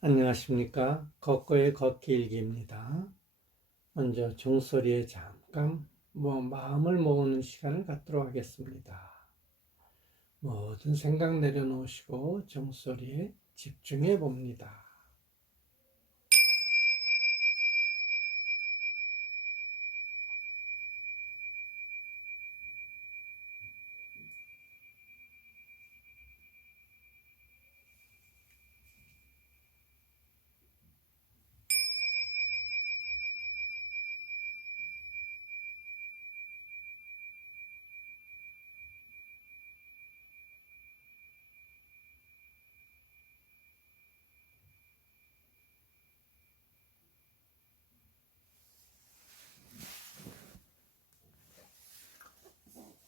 안녕하십니까. 걷고의 걷기 일기입니다. 먼저 종소리에 잠깐 마음을 모으는 시간을 갖도록 하겠습니다. 모든 생각 내려놓으시고 종소리에 집중해 봅니다.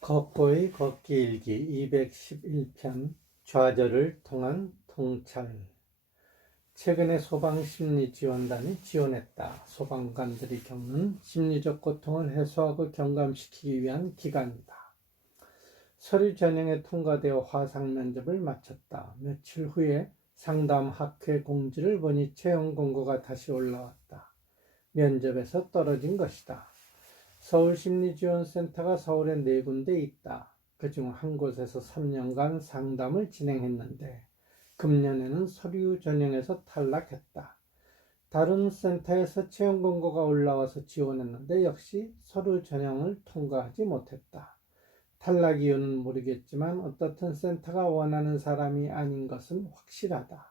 걷고의 걷기 일기 211편 좌절을 통한 통찰. 최근에 소방심리지원단이 지원했다. 소방관들이 겪는 심리적 고통을 해소하고 경감시키기 위한 기간이다. 서류 전형에 통과되어 화상 면접을 마쳤다. 며칠 후에 상담 학회 공지를 보니 채용 공고가 다시 올라왔다. 면접에서 떨어진 것이다. 서울심리지원센터가 서울에 4군데 있다. 그중 한 곳에서 3년간 상담을 진행했는데 금년에는 서류 전형에서 탈락했다. 다른 센터에서 채용 공고가 올라와서 지원했는데 역시 서류 전형을 통과하지 못했다. 탈락 이유는 모르겠지만 어떻든 센터가 원하는 사람이 아닌 것은 확실하다.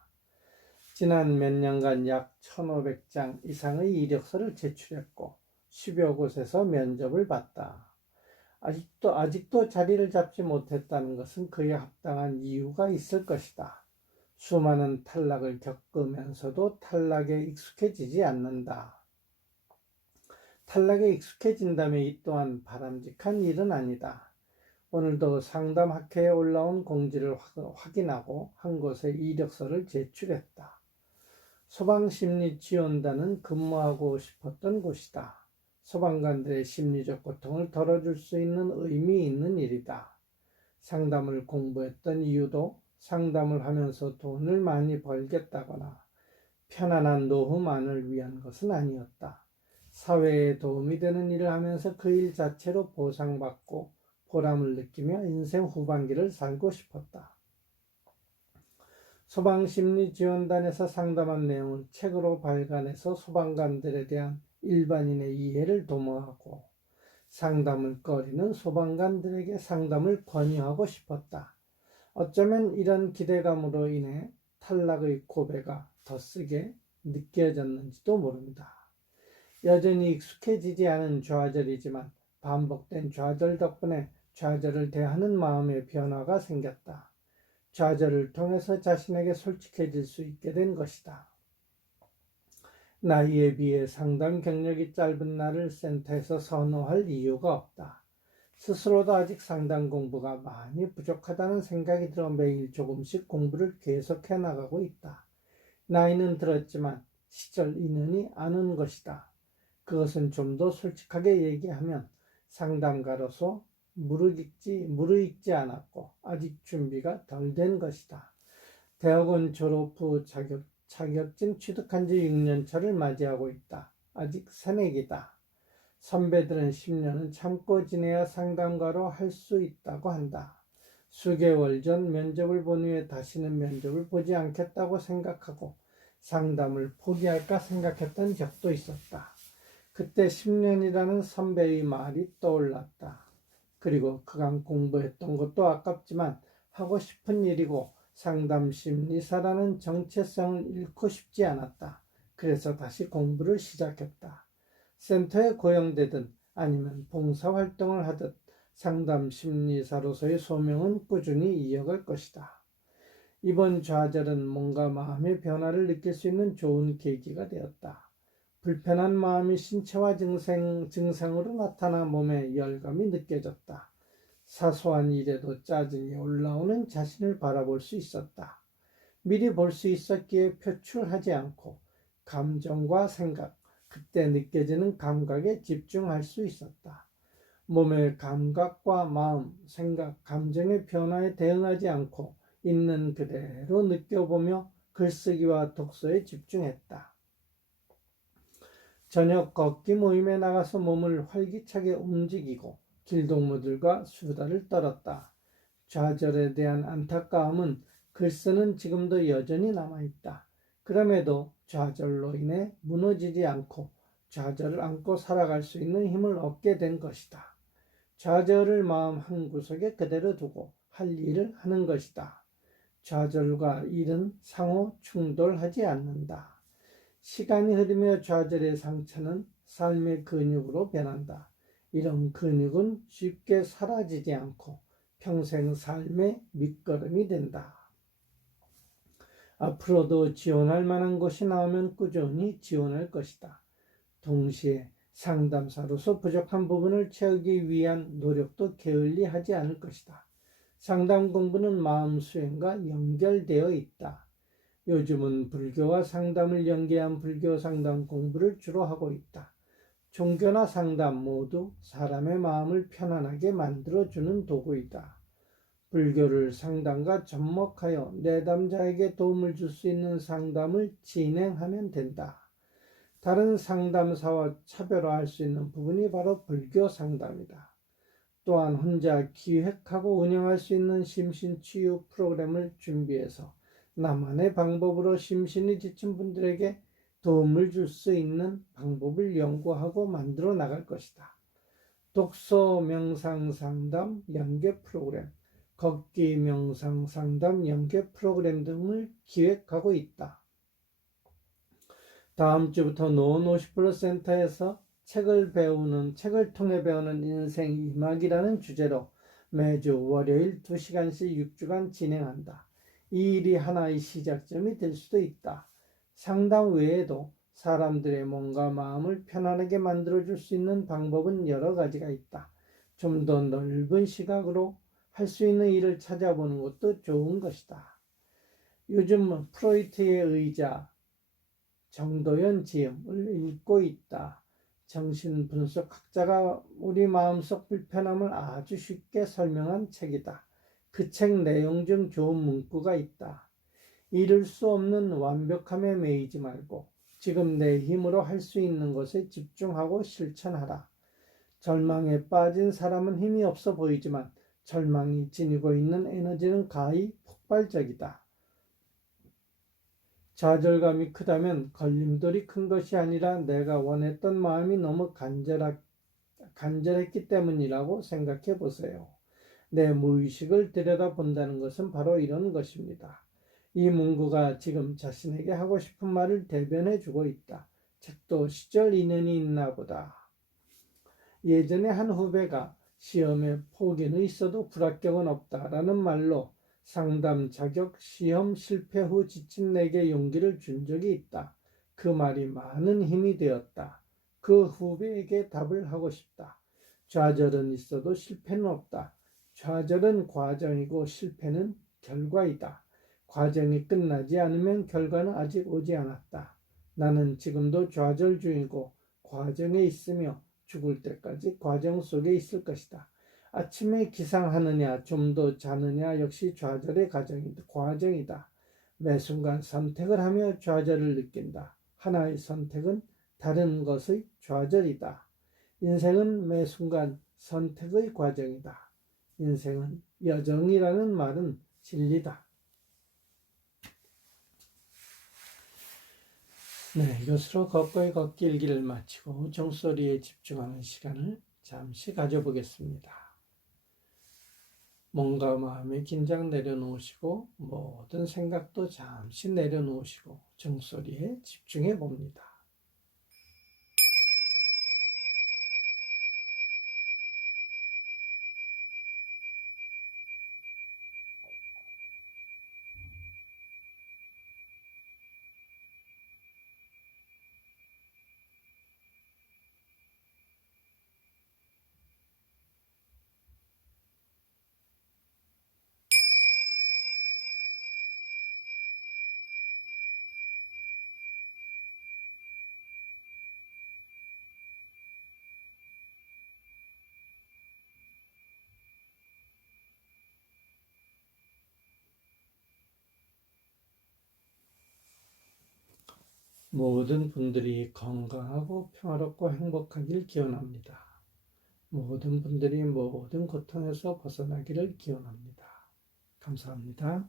지난 몇 년간 약 1,500장 이상의 이력서를 제출했고 10여 곳에서 면접을 봤다. 아직도 자리를 잡지 못했다는 것은 그에 합당한 이유가 있을 것이다. 수많은 탈락을 겪으면서도 탈락에 익숙해지지 않는다. 탈락에 익숙해진다면 이 또한 바람직한 일은 아니다. 오늘도 상담학회에 올라온 공지를 확인하고 한 곳에 이력서를 제출했다. 소방심리지원단은 근무하고 싶었던 곳이다. 소방관들의 심리적 고통을 덜어줄 수 있는 의미 있는 일이다. 상담을 공부했던 이유도 상담을 하면서 돈을 많이 벌겠다거나 편안한 노후만을 위한 것은 아니었다. 사회에 도움이 되는 일을 하면서 그 일 자체로 보상받고 보람을 느끼며 인생 후반기를 살고 싶었다. 소방심리지원단에서 상담한 내용을 책으로 발간해서 소방관들에 대한 일반인의 이해를 도모하고 상담을 꺼리는 소방관들에게 상담을 권유하고 싶었다. 어쩌면 이런 기대감으로 인해 탈락의 고배가 더 세게 느껴졌는지도 모른다. 여전히 익숙해지지 않은 좌절이지만 반복된 좌절 덕분에 좌절을 대하는 마음의 변화가 생겼다. 좌절을 통해서 자신에게 솔직해질 수 있게 된 것이다. 나이에 비해 상담 경력이 짧은 나를 센터에서 선호할 이유가 없다. 스스로도 아직 상담 공부가 많이 부족하다는 생각이 들어 매일 조금씩 공부를 계속해 나가고 있다. 나이는 들었지만 시절 인연이 아는 것이다. 그것은 좀 더 솔직하게 얘기하면 상담가로서 무르익지 않았고 아직 준비가 덜 된 것이다. 대학원 졸업 후 자격증 취득한 지 6년 차를 맞이하고 있다. 아직 새내기다. 선배들은 10년은 참고 지내야 상담가로 할 수 있다고 한다. 수개월 전 면접을 본 후에 다시는 면접을 보지 않겠다고 생각하고 상담을 포기할까 생각했던 적도 있었다. 그때 10년이라는 선배의 말이 떠올랐다. 그리고 그간 공부했던 것도 아깝지만 하고 싶은 일이고 상담 심리사라는 정체성을 잃고 싶지 않았다. 그래서 다시 공부를 시작했다. 센터에 고용되든 아니면 봉사활동을 하듯 상담 심리사로서의 소명은 꾸준히 이어갈 것이다. 이번 좌절은 뭔가 마음의 변화를 느낄 수 있는 좋은 계기가 되었다. 불편한 마음이 신체화 증상으로 나타나 몸에 열감이 느껴졌다. 사소한 일에도 짜증이 올라오는 자신을 바라볼 수 있었다. 미리 볼 수 있었기에 표출하지 않고 감정과 생각, 그때 느껴지는 감각에 집중할 수 있었다. 몸의 감각과 마음, 생각, 감정의 변화에 대응하지 않고 있는 그대로 느껴보며 글쓰기와 독서에 집중했다. 저녁 걷기 모임에 나가서 몸을 활기차게 움직이고 길동무들과 수다를 떨었다. 좌절에 대한 안타까움은 글쓰는 지금도 여전히 남아있다. 그럼에도 좌절로 인해 무너지지 않고 좌절을 안고 살아갈 수 있는 힘을 얻게 된 것이다. 좌절을 마음 한구석에 그대로 두고 할 일을 하는 것이다. 좌절과 일은 상호 충돌하지 않는다. 시간이 흐르며 좌절의 상처는 삶의 근육으로 변한다. 이런 근육은 쉽게 사라지지 않고 평생 삶의 밑거름이 된다. 앞으로도 지원할 만한 것이 나오면 꾸준히 지원할 것이다. 동시에 상담사로서 부족한 부분을 채우기 위한 노력도 게을리하지 않을 것이다. 상담 공부는 마음 수행과 연결되어 있다. 요즘은 불교와 상담을 연계한 불교 상담 공부를 주로 하고 있다. 종교나 상담 모두 사람의 마음을 편안하게 만들어주는 도구이다. 불교를 상담과 접목하여 내담자에게 도움을 줄 수 있는 상담을 진행하면 된다. 다른 상담사와 차별화할 수 있는 부분이 바로 불교 상담이다. 또한 혼자 기획하고 운영할 수 있는 심신치유 프로그램을 준비해서 나만의 방법으로 심신이 지친 분들에게 도움을 줄 수 있는 방법을 연구하고 만들어 나갈 것이다. 독서 명상 상담 연계 프로그램, 걷기 명상 상담 연계 프로그램 등을 기획하고 있다. 다음 주부터 노원50% 센터에서 책을 통해 배우는 인생 2막이라는 주제로 매주 월요일 2시간씩 6주간 진행한다. 이 일이 하나의 시작점이 될 수도 있다. 상담 외에도 사람들의 몸과 마음을 편안하게 만들어줄 수 있는 방법은 여러 가지가 있다. 좀 더 넓은 시각으로 할 수 있는 일을 찾아보는 것도 좋은 것이다. 요즘 프로이트의 의자 정도연 지음을 읽고 있다. 정신분석학자가 우리 마음속 불편함을 아주 쉽게 설명한 책이다. 그 책 내용 중 좋은 문구가 있다. 이룰 수 없는 완벽함에 매이지 말고 지금 내 힘으로 할 수 있는 것에 집중하고 실천하라. 절망에 빠진 사람은 힘이 없어 보이지만 절망이 지니고 있는 에너지는 가히 폭발적이다. 좌절감이 크다면 걸림돌이 큰 것이 아니라 내가 원했던 마음이 너무 간절했기 때문이라고 생각해 보세요. 내 무의식을 들여다본다는 것은 바로 이런 것입니다. 이 문구가 지금 자신에게 하고 싶은 말을 대변해 주고 있다. 책도 시절 인연이 있나 보다. 예전에 한 후배가 시험에 포기는 있어도 불합격은 없다라는 말로 상담 자격 시험 실패 후 지친 내게 용기를 준 적이 있다. 그 말이 많은 힘이 되었다. 그 후배에게 답을 하고 싶다. 좌절은 있어도 실패는 없다. 좌절은 과정이고 실패는 결과이다. 과정이 끝나지 않으면 결과는 아직 오지 않았다. 나는 지금도 좌절 중이고 과정에 있으며 죽을 때까지 과정 속에 있을 것이다. 아침에 기상하느냐 좀 더 자느냐 역시 좌절의 과정이다. 매 순간 선택을 하며 좌절을 느낀다. 하나의 선택은 다른 것의 좌절이다. 인생은 매 순간 선택의 과정이다. 인생은 여정이라는 말은 진리다. 네, 이것으로 걷고의 걷기 일기를 마치고 종소리에 집중하는 시간을 잠시 가져보겠습니다. 몸과 마음의 긴장 내려놓으시고 모든 생각도 잠시 내려놓으시고 종소리에 집중해 봅니다. 모든 분들이 건강하고 평화롭고 행복하길 기원합니다. 모든 분들이 모든 고통에서 벗어나기를 기원합니다. 감사합니다.